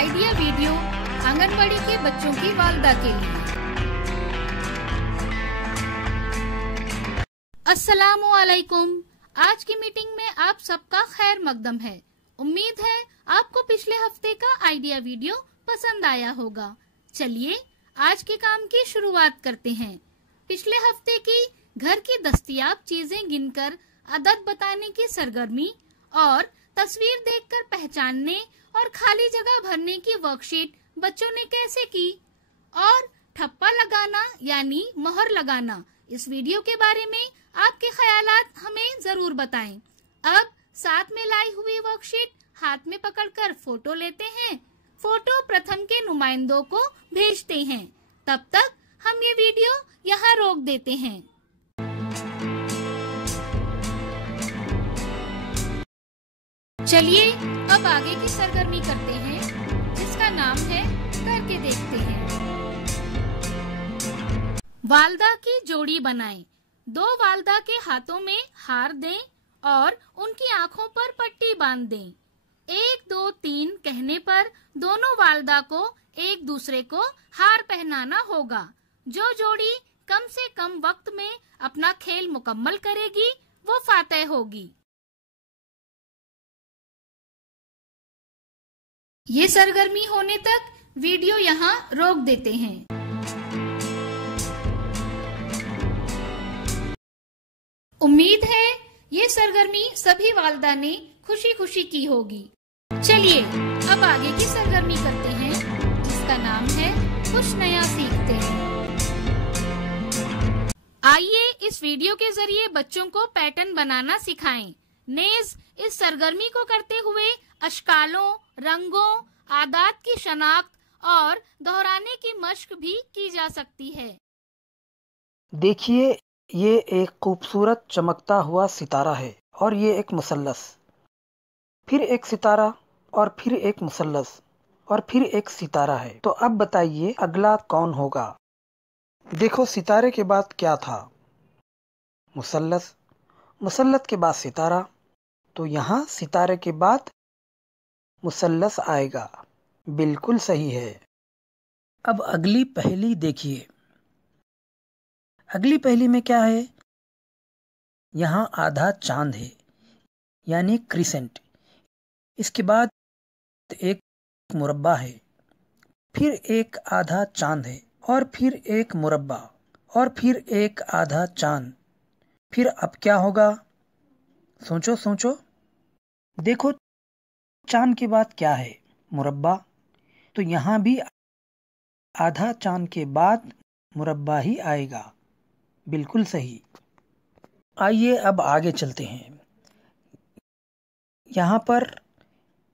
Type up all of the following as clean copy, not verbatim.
Idea video anganwadi के बच्चों की वालदा के लिए। अस्सलामु अलैकुम। आज की मीटिंग में आप सबका खैर मकदम है। उम्मीद है आपको पिछले हफ्ते का आइडिया वीडियो पसंद आया होगा। चलिए आज के काम की शुरुआत करते हैं। पिछले हफ्ते की घर की दस्तयाब चीजें गिनकर अदद बताने की सरगर्मी और तस्वीर देखकर पहचानने और खाली जगह भरने की वर्कशीट बच्चों ने कैसे की और ठप्पा लगाना यानी मोहर लगाना, इस वीडियो के बारे में आपके ख्यालात हमें जरूर बताएं। अब साथ में लाई हुई वर्कशीट हाथ में पकड़कर फोटो लेते हैं। फोटो प्रथम के नुमाइंदों को भेजते हैं। तब तक हम ये वीडियो यहाँ रोक देते हैं। चलिए अब आगे की सरगर्मी करते हैं, जिसका नाम है करके देखते हैं। वालदा की जोड़ी बनाएं। दो वालदा के हाथों में हार दें और उनकी आंखों पर पट्टी बांध दें। 1 2 3 कहने पर दोनों वालदा को एक दूसरे को हार पहनाना होगा। जो जोड़ी कम से कम वक्त में अपना खेल मुकम्मल करेगी वो फातेह होगी। ये सरगर्मी होने तक वीडियो यहाँ रोक देते हैं। उम्मीद है ये सरगर्मी सभी वालदा ने खुशी खुशी की होगी। चलिए अब आगे की सरगर्मी करते हैं, जिसका नाम है कुछ नया सीखते हैं। आइए इस वीडियो के जरिए बच्चों को पैटर्न बनाना सिखाएं। नेज इस सरगर्मी को करते हुए अशकालों, रंगों, आदात की शनाख्त और दोहराने की मश्क भी की जा सकती है। देखिए, ये एक खूबसूरत चमकता हुआ सितारा है और ये एक मुसल्लस, फिर एक सितारा और फिर एक मुसल्लस और फिर एक सितारा है। तो अब बताइए अगला कौन होगा? देखो, सितारे के बाद क्या था? मुसल्लस। मुसल्लस के बाद सितारा, तो यहाँ सितारे के बाद मुसल्लस आएगा। बिल्कुल सही है। अब अगली पहेली देखिए। अगली पहेली में क्या है? यहाँ आधा चांद है यानी क्रिसेंट। इसके बाद एक मुरब्बा है, फिर एक आधा चांद है और फिर एक मुरब्बा और फिर एक आधा चांद। फिर अब क्या होगा? सोचो सोचो। देखो, चांद के बाद क्या है? मुरब्बा। तो यहाँ भी आधा चांद के बाद मुरब्बा ही आएगा। बिल्कुल सही। आइए अब आगे चलते हैं। यहाँ पर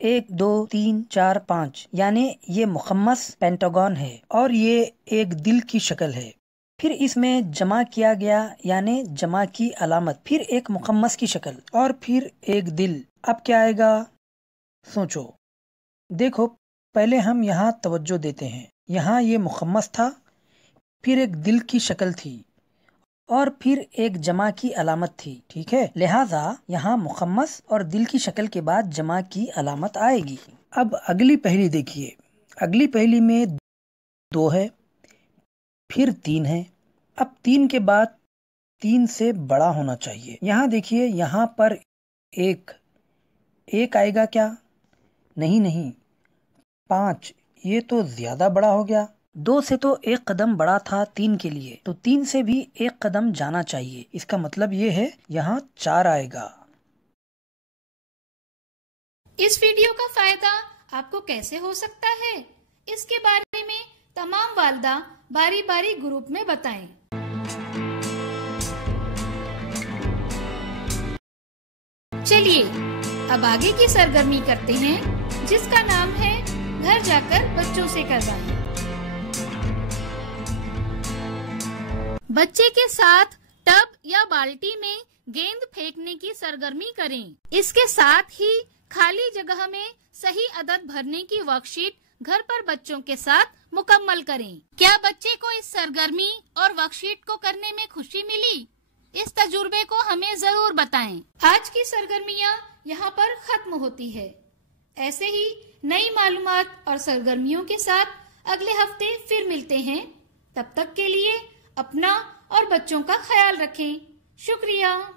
1 2 3 4 5 यानी ये मुखम्मस पेंटागन है और ये एक दिल की शक्ल है। फिर इसमें जमा किया गया यानी जमा की अलामत, फिर एक मुखम्मस की शक्ल और फिर एक दिल। अब क्या आएगा? सोचो। देखो, पहले हम यहाँ तवज्जो देते हैं। यहाँ ये मुखम्मस था, फिर एक दिल की शक्ल थी और फिर एक जमा की अलामत थी। ठीक है, लिहाजा यहाँ मुखम्मस और दिल की शक्ल के बाद जमा की अलामत आएगी। अब अगली पहेली देखिए। अगली पहेली में 2 है, फिर 3 है। अब 3 के बाद 3 से बड़ा होना चाहिए। यहाँ देखिए, यहाँ पर एक आएगा क्या? नहीं, 5। ये तो ज्यादा बड़ा हो गया। 2 से तो एक कदम बड़ा था 3 के लिए, तो 3 से भी एक कदम जाना चाहिए। इसका मतलब ये है यहाँ 4 आएगा। इस वीडियो का फायदा आपको कैसे हो सकता है, इसके बारे में तमाम वालदा बारी बारी ग्रुप में बताएं। चलिए अब आगे की सरगर्मी करते हैं, जिसका नाम है घर जाकर बच्चों से करवाएं। बच्चे के साथ टब या बाल्टी में गेंद फेंकने की सरगर्मी करें। इसके साथ ही खाली जगह में सही अदद भरने की वर्कशीट घर पर बच्चों के साथ मुकम्मल करें। क्या बच्चे को इस सरगर्मी और वर्कशीट को करने में खुशी मिली? इस तजुर्बे को हमें जरूर बताएं। आज की सरगर्मियाँ यहाँ पर खत्म होती है। ऐसे ही नई मालूमात और सरगर्मियों के साथ अगले हफ्ते फिर मिलते हैं। तब तक के लिए अपना और बच्चों का ख्याल रखें। शुक्रिया।